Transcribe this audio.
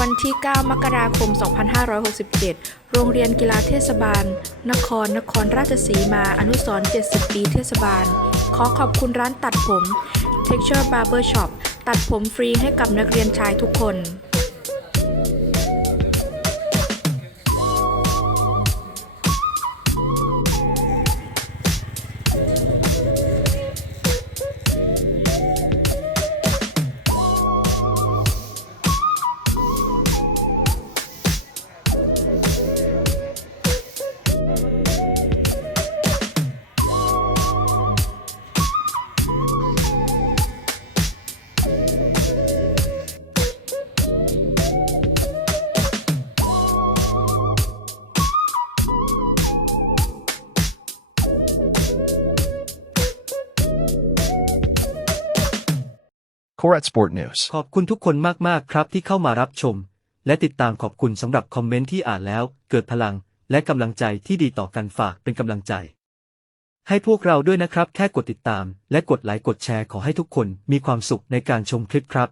วันที่ 9 มกราคม 2567 โรงเรียนกีฬาเทศบาล นคร นครราชสีมา อนุสรณ์70 ปีเทศบาล ขอขอบคุณร้านตัดผม Texture Barber Shop ตัดผมฟรีให้กับนักเรียนชายทุกคน Korat Sport News. ขอบคุณทุกคนมากๆครับที่เข้ามารับชม และติดตามขอบคุณสำหรับคอมเมนต์ที่อ่านแล้ว เกิดพลัง และกำลังใจที่ดีต่อกันฝากเป็นกำลังใจ ให้พวกเราด้วยนะครับ แค่กดติดตาม และกดไลค์กดแชร์ขอให้ทุกคนมีความสุขในการชมคลิปครับ